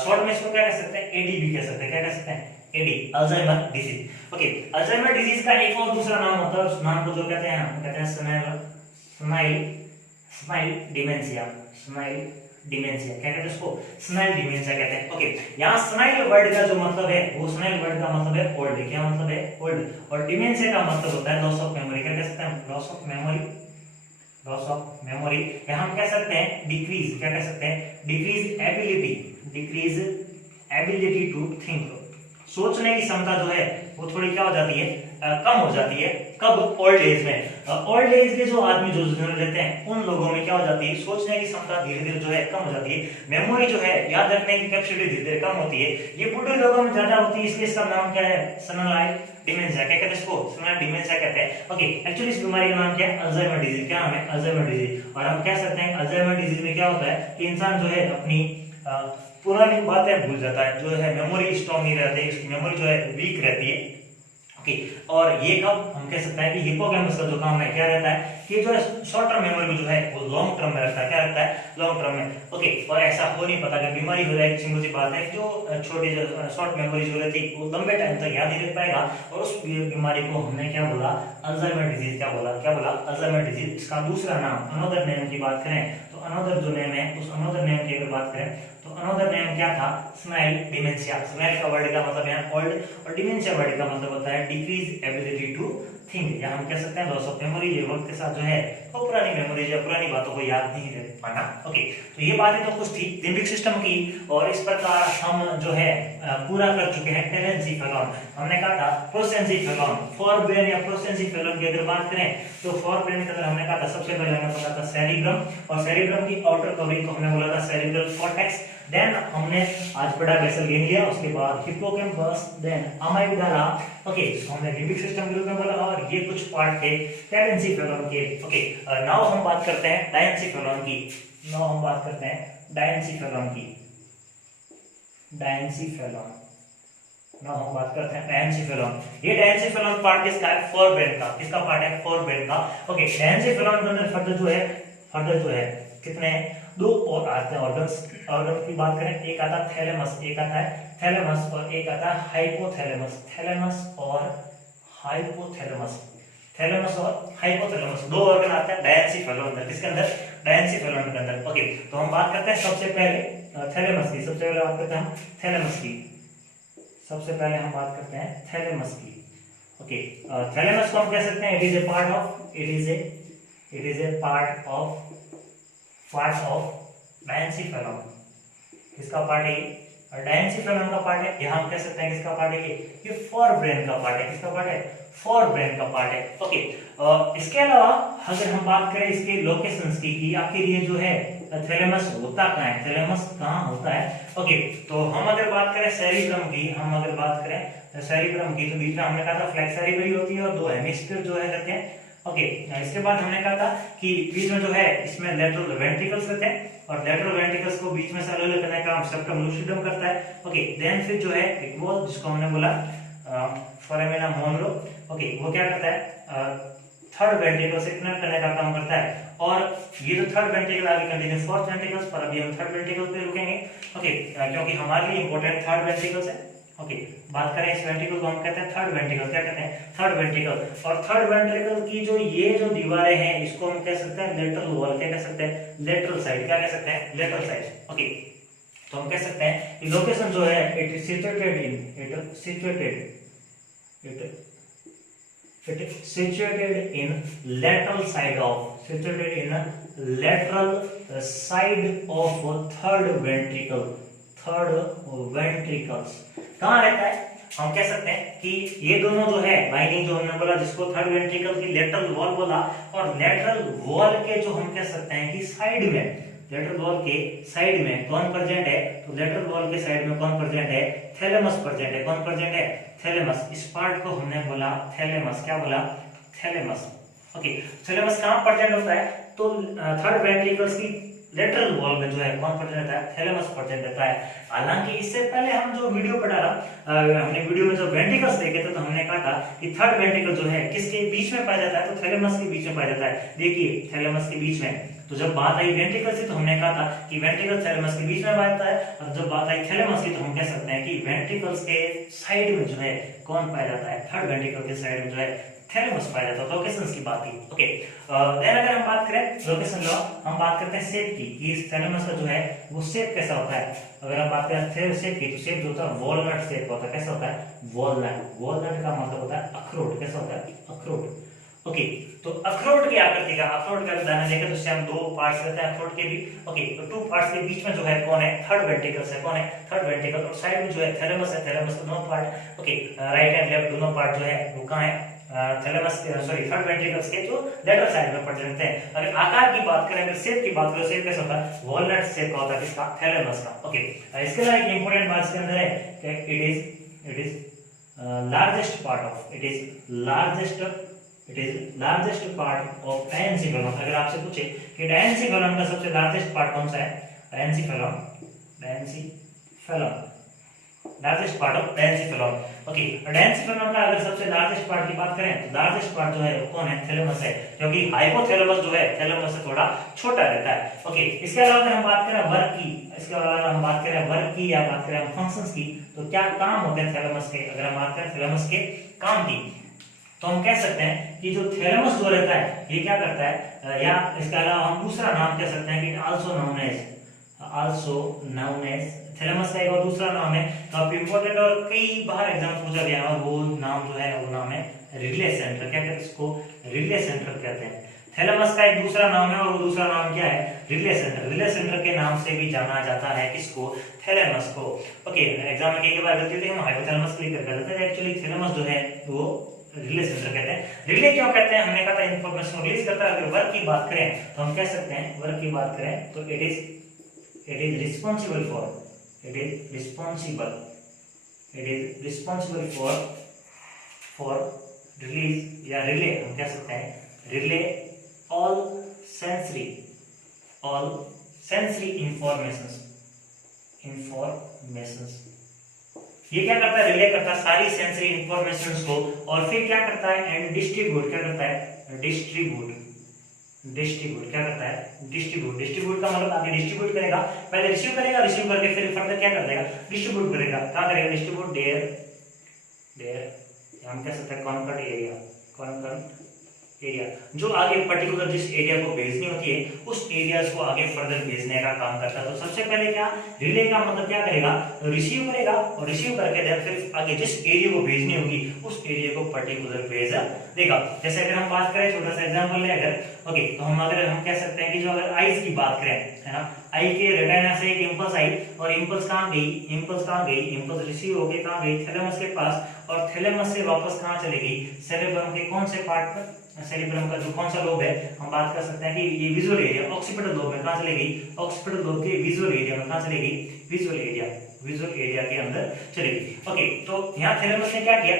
शॉर्ट में इसको क्या कह सकते हैं, एडी भी कह सकते हैं, क्या कह सकते हैं, AD, Alzheimer disease. Okay, Alzheimer disease का एक और दूसरा नाम होता है, उस नाम को जो कहते हैं, हम कहते हैं स्माइल डिमेंशिया, क्या कहते हैं इसको, स्नाइल डिमेंशिया कहते हैं। ओके, यहाँ स्नाइल वर्ड का जो मतलब है, वो स्नाइल वर्ड का मतलब है ओल्ड, क्या मतलब है, ओल्ड, और डिमेंशिया का मतलब होता है लॉस ऑफ मेमोरी, क्या कह सकते हैं, लॉस ऑफ मेमोरी। यहाँ हम कह सकते हैं डिक्रीज, क्या कह सकते हैं, डिक्रीज एबिलिटी टू थिंक, सोचने की क्षमता जो है वो थोड़ी क्या हो जाती है, कम हो जाती है। कब, ओल्ड एज में। ओल्ड एज के जो आदमी जो रहते हैं, उन लोगों में क्या हो जाती है, सोचने की क्षमता धीरे धीरे जो है कम हो जाती है, मेमोरी जो है, याद रखने की कैपेसिटी धीरे धीरे कम होती है। ये बूढ़े लोगों में ज्यादा होती है, इसलिए इसका नाम क्या है, सेनाइल डिमेंशिया, क्या कहते हैं इसको, सेनाइल डिमेंशिया कहते हैं। ओके, एक्चुअली इस बीमारी का नाम क्या है, अल्जाइमर डिजीज, क्या नाम है, अल्जाइमर डिजीज। और हम कह सकते हैं अल्जाइमर डिजीज में क्या होता है कि इंसान जो है अपनी पुरानी बातें भूल जाता है, जो है मेमोरी स्ट्रॉन्ग नहीं रहती, इसकी मेमोरी जो है वीक रहती है। ओके, और ये कब हम कह सकते हैं कि हिप्पोकैम्पस का जो काम है क्या रहता है, कि जो है शॉर्ट टर्म मेमोरी को जो है वो लॉन्ग टर्म में रखता है, क्या रखता है, लॉन्ग टर्म में। ओके, और ऐसा हो नहीं पता कि बीमारी हो जाए, सिंपल सी बात है, जो छोटी जो शॉर्ट मेमोरी जो रहती है वो लंबे टाइम तक याद नहीं रख पाएगा, और उस बीमारी को हमने क्या बोला, अल्जाइमर डिजीज, क्या बोला, अल्जाइमर डिजीज। इसका दूसरा नाम, अनदर नेम की बात करें तो अनदर जो नेम है, उस अनदर नेम की अगर बात करें तो अनदर नेम क्या था, स्नाइल डिमेंशिया। स्नाइल का वर्ड का मतलब है ओल्ड, और डिमेंशिया वर्ड का मतलब होता है डिक्रीज एबिलिटी टू थिंक, या हम कह सकते हैं लॉस ऑफ मेमोरी। ये वक्त के साथ जो है वो पुरानी मेमोरी या पुरानी बातों को याद नहीं रख पाना। ओके, तो ये बातें तो कुछ थी लिम्बिक सिस्टम की, और इस प्रकार हम जो है पूरा कर चुके हैं टेलेंसीफेलॉन। हमने कहा था प्रोसेंसीफेलॉन, फॉर ब्रेन या प्रोसेंसीफेलॉन की अगर बात करें तो फॉर ब्रेन के अंदर हमने कहा था सबसे पहले हमें पता था सेरिब्रम, और सेरिब्रम की आउटर कवरिंग को हमने बोला था सेरिब्रल कॉर्टेक्स। देन हमने आज पढ़ा बेसल गैंग्लिया, उसके बाद हिप्पोकैम्पस, देन अमाइगडाला। ओके, हमने लिम्बिक सिस्टम के रूप में बोला, और ये कुछ पार्ट थे टेलेंसीफेलॉन के। ओके, नाउ हम बात करते हैं डायंसीफेलॉन की। नाउ हम बात करते हैं डायंसीफेलॉन की। ये डायंसीफेलॉन पार्ट किसका है, फोर ब्रेन का। किसका पार्ट है, फोर ब्रेन का। ओके, डायंसीफेलॉन के अंदर फर्दर जो है कितने, दो और आते हैं ऑर्गन की बात करें, एक आता है थैलेमस, एक आता है थैलेमस, और एक आता है हाइपोथैलेमस। थैलेमस और हाइपोथैलेमस दो ऑर्गन आते हैं डायंसीफेलॉन में। किसके अंदर, डायंसीफेलॉन के अंदर। ओके, तो हम बात करते हैं सबसे पहले थैलेमस की। सबसे पहले बात करते हैं हम थैलेमस की। ओके, थैलेमस को हम कह सकते हैं it is a part of diencephalon. किसका पार्ट है, डायंसीफेलॉन का पार्ट है। यहाँ हम कह सकते हैं किसका पार्ट है, ये फोर ब्रेन का पार्ट है। किसका पार्ट है, फोर ब्रेन का पार्ट है। ओके, इसके अलावा अगर हम बात करें इसके लोकेशंस की, कि आखिर ये जो है थैलेमस होता कहाँ है, थैलेमस कहाँ होता है। ओके, तो हम अगर बात करें सेरिब्रम की, तो बीच में हमने कहा था फ्लैक्स सेरिबरी होती है, और दो हेमिस्फीयर जो है रहते हैं, ओके, इसके बाद हमने कहा था कि बीच में जो है इसमें लेटरल वेंट्रिकल्स रहते हैं और लेटरल वेंट्रिकल्स को बीच में से अलग करने का काम सेप्टम लूसिडम करता है। ओके, देन फिर जो है एक वो जिसको हमने बोला फोरामिना मोनरो, ओके, वो क्या करता है थर्ड वेंट्रिकल से कनेक्ट करने का काम करता है। और ये जो थर्ड वेंट्रिकल आगे कंटिन्यू फोर्थ वेंट्रिकल्स पर, अभी हम थर्ड वेंट्रिकल पे रुकेंगे। ओके, क्योंकि हमारे लिए इंपॉर्टेंट थर्ड वेंट्रिकल्स है। ओके, बात करें इस वेंट्रिकल को हम कहते हैं थर्ड वेंट्रिकल। क्या कहते हैं? Third ventricle. और थर्ड वेंट्रिकल की जो ये जो दीवारें हैं इसको हम कह सकते हैं लेटरल वॉल। क्या कह सकते हैं? Lateral side. क्या कह सकते हैं? Lateral side. ओके, तो हम कह सकते हैं कि लोकेशन जो है it is situated in lateral side of third ventricles। कहाँ रहता है? हम कह सकते हैं कि ये दोनों जो है लाइनिंग जो हमने बोला जिसको थर्ड वेंट्रिकल की लेटरल वॉल बोला, और लेटरल वॉल के जो हम कह सकते हैं कि साइड में, लेटरल वॉल के साइड में कौन प्रेजेंट है? तो लेटरल वॉल के साइड में कौन प्रेजेंट है? थैलेमस प्रेजेंट है। कौन प्रेजेंट है? थैलेमस। इस पार्ट को हमने बोला थैलेमस। क्या बोला? थैलेमस। ओके, थैलेमस कहाँ प्रेजेंट होता है? तो थर्ड वेंट्रिकल्स की लेटरल वॉल में जो है कौन प्रेजेंट रहता है? थैलेमस प्रेजेंट रहता है। हालांकि इससे पहले हम जो वीडियो पढ़ा था, हमने वीडियो में जो वेंट्रिकल्स देखे थे तो हमने कहा था कि थर्ड वेंट्रिकल जो है किसके बीच में पाया जाता है? तो थैलेमस के बीच में पाया जाता है। देखिए थैलेमस के बीच में। तो जब बात आई वेंट्रिकल से तो हमने कहा था कि वेंट्रिकल थैलेमस के बीच में पाया है, और जब बात आई थैलेमस की तो हम कह सकते हैं कि वेंट्रिकल्स के साइड में जो है कौन पाया जाता है? थर्ड वेंट्रिकल के साइड में जो है थैलेमस पाया जाता है। लोकेशंस की बात की। ओके, देन अगर हम बात करें लोकेशन लॉ, हम बात करते हैं शेप की कि इस थैलेमस का जो है वो शेप कैसा होता है। अगर हम बात करें शेप की तो शेप जो होता है वॉलनट शेप होता है। कैसा होता है? वॉलनट। वॉलनट का मतलब होता है अखरोट। कैसा होता है? अखरोट। ओके, तो अखरोट की आकृति का, अखरोट का दाना देखें तो उससे हम दो पार्ट्स रहते हैं अखरोट के भी। ओके, तो टू पार्ट्स के बीच में जो है कौन है? थर्ड वेंट्रिकल है। कौन है? Third ventricle. और साइड में जो है थैलेमस है। थैलेमस के दोनों part, okay, right and left दोनों पार्ट जो है वो कहाँ है? थैलेमस सॉरी थर्ड वेंट्रिकल्स के जो लेटरल साइड में प्रेजेंट रहते हैं। अगर आकार की बात करें, अगर शेप की बात करें, शेप कैसा होता है? वॉलनट शेप का होता है। किसका? थैलेमस का। ओके, इसके अलावा एक इंपॉर्टेंट बात इसके अंदर है कि it is largest part of encephalon. अगर आपसे पूछे कि एनसीफेलम का सबसे लार्जेस्ट पार्ट कौन सा है? एनसीफेलम लार्जेस्ट पार्ट ऑफ एनसीफेलम। ओके, एनसीफेलम का अगर सबसे लार्जेस्ट पार्ट की बात करें तो लार्जेस्ट पार्ट जो है वो कौन है? थैलेमस है, क्योंकि हाइपोथैलेमस जो है थैलेमस से थोड़ा छोटा रहता है। ओके, इसके अलावा अगर हम बात करें वर्क की, या बात करें हम फंक्शंस की, तो क्या काम होते हैं थैलेमस के? अगर हम बात करें थैलेमस के काम की तो हम कह सकते हैं कि जो थैलेमस जो रहता है ये क्या करता है, या इसके अलावा हम दूसरा नाम कह सकते हैं कि आल्सो नाउन एज थैलेमस का एक और दूसरा नाम है। तो आप इंपॉर्टेंट और कई बार एग्जाम पूछा गया है, वो नाम जो है वो नाम है रिले सेंटर। क्या कहते हैं इसको? रिले सेंटर कहते हैं। थैलेमस का एक दूसरा नाम है और वो दूसरा नाम क्या है? Relay centre. रिले सेंटर के नाम से भी जाना जाता है किसको? थैलेमस को। ओके, एग्जाम में कई बार गलती हम हाइपोथैलेमस क्लियर कर देते हैं, एक्चुअली थैलेमस जो है वो रिले सेंटर कहते हैं। रिले क्यों कहते हैं? हमने कहा था इंफॉर्मेशन रिलीज करता है। अगर वर्क की बात करें तो हम कह सकते हैं, वर्क की बात करें तो it is responsible for release या रिले। हम कह सकते हैं रिले ऑल सेंसरी इंफॉर्मेशंस। ये क्या करता है? रिले करता है सारी सेंसरी इंफॉर्मेशंस को, और फिर क्या करता है? And distribute. क्या करता है? डिस्ट्रीब्यूट क्या करता है? डिस्ट्रीब्यूट का मतलब आगे डिस्ट्रीब्यूट करेगा, पहले रिसीव करेगा, रिसीव करके फिर फर्दर क्या कर देगा? डिस्ट्रीब्यूट करेगा। क्या करेगा? डिस्ट्रीब्यूट देयर हम कह सकते हैं कॉन्कर्ड एरिया, जो आगे पर्टिकुलर जिस एरिया को भेजनी होती है उस एरियाज को आगे फर्दर भेजने का काम करता है। तो सबसे पहले क्या रिले का मतलब क्या करेगा? रिसीव करेगा, और रिसीव करके देन फिर आगे जिस एरिया को भेजनी होगी उस एरिया को पर्टिकुलर भेज देगा। जैसे अगर हम बात करें, छोटा सा एग्जांपल ले अगर, ओके, तो हम कह सकते हैं कि जो अगर आईज की बात करें, है ना, आई के रेटिना से एक इंपल्स आई, और इंपल्स कहाँ गई? इंपल्स रिसीव होके कहाँ गई? थैलेमस के पास, और थैलेमस से वापस कहाँ चली गई? सेरेब्रम के कौन से पार्ट पर? सेरेब्रम का जो कौन सा लोब है, हम बात कर सकते हैं कि ये विजुअल एरिया, ऑक्सीपिटल लोब में कहाँ चली गई? ऑक्सीपिटल लोब के विजुअल एरिया में कहाँ चली गई? Visual area. विजुअल एरिया के अंदर चलेगी। ओके, तो यहाँ थैलेमस ने क्या किया,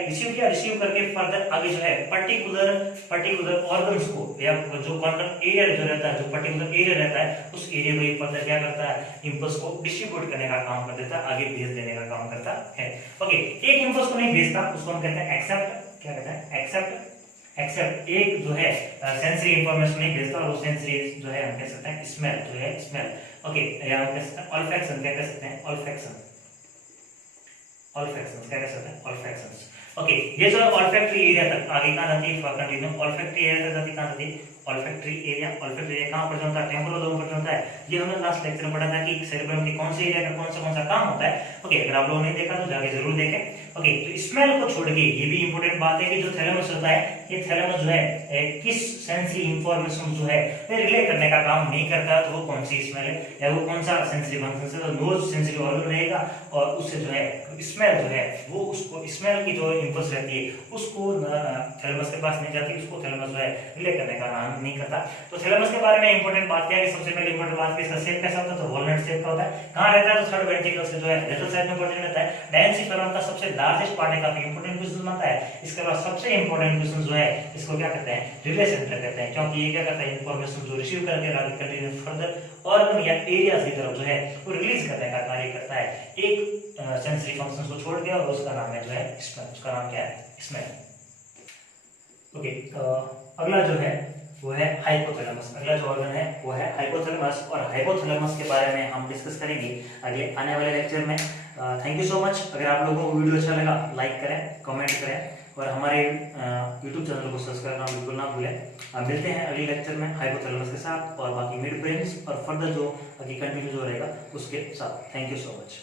रिसीव करके फर्दर आगे जो है पर्टिकुलर ऑर्गन्स को या जो कॉन्करेंट एरिया जो रहता है, जो पर्टिकुलर एरिया रहता है, उस एरिया को ये फर्दर क्या करता है, इंपल्स को डिस्ट्रीब्यूट करने का काम कर देता है, आगे भेज देने का काम करता है। ओके, एक इंपल्स को नहीं भेजता, उसको हम कहते हैं एक्सेप्ट। क्या कहते हैं, एक्सेप्ट। एक जो है सेंसरी इंफॉर्मेशन नहीं भेजता, और वो सेंसरी जो है हम कह सकते हैं स्मेल, जो है स्मेल। ओके, या हम कह सकते हैं ऑल्फैक्शन। क्या कह सकते हैं, ऑल्फैक्शन क्या कह सकते हैं, ऑल्फैक्शंस। ओके, ये जो ऑल्फैक्टरी एरिया तक आगे कहां जाती है, कंटिन्यू ऑल्फैक्टरी एरिया तक जाती, कहां जाती है, ऑल्फैक्टरी एरिया कहां पर होता है, टेम्पोरल लोब पर होता है। ये हमने लास्ट लेक्चर में पढ़ा था कि सेरेब्रम के कौन से एरिया का कौन सा काम होता है। ओके, अगर आप लोगों ने देखा तो जाके जरूर देखें। ओके, तो स्मेल को छोड़ के ये भी इंपॉर्टेंट बात है कि जो थैलेमस होता है, ये थैलेमस जो है किस सेंसरी इंफॉर्मेशन जो है रिले करने का काम नहीं करता, तो वो कौन सी स्मेल है या वो कौन सा सेंसरी फंक्शन है, तो नोज सेंसरी ऑर्गन रहेगा, और उससे जो है स्मेल जो है वो उसको स्मेल की जो इंपल्स रहती है उसको थैलेमस के पास नहीं जाती, उसको थैलेमस जो है रिले करने का काम नहीं करता। तो थैलेमस के बारे में इंपॉर्टेंट बात क्या है, सबसे पहले इंपॉर्टेंट बात इसका शेप कैसा होता है, तो वॉलनट शेप का होता है। कहां रहता है, तो थर्ड वेंट्रिकल से जो है लेटरल साइड में प्रेजेंट रहता है। डायंसिफेरम का सबसे लार्जेस्ट पार्ट है, काफी इंपॉर्टेंट क्वेश्चन बनता है। इसके बाद सबसे इंपॉर्टेंट क्वेश्चन जो है इसको क्या कहते हैं, रिले सेंटर कहते हैं, क्योंकि ये क्या करता है, इंफॉर्मेशन जो रिसीव करके आगे कंटिन्यू फर्दर ऑर्गन या एरियाज की तरफ जो है वो रिलीज करने का कार्य करता है, एक सेंसरी फंक्शन को छोड़ के, और उसका नाम है जो है स्मेल। उसका नाम क्या है, स्मेल। ओके, अगला जो है वो है हाइपोथैलेमस। अगला जो ऑर्गन है वो है हाइपोथैलेमस, और हाइपोथैलेमस के बारे में हम डिस्कस करेंगे अगले आने वाले लेक्चर में। Thank you so much. अगर आप लोगों को वीडियो अच्छा लगा, लाइक करें, कमेंट करें, और हमारे यूट्यूब चैनल को सब्सक्राइब करना बिल्कुल ना भूलें। मिलते हैं अगले लेक्चर में हाइपोथैलेमस के साथ, और बाकी मिड ब्रेन्स और फर्दर जो आगे कंटिन्यू जो रहेगा उसके साथ। Thank you so much.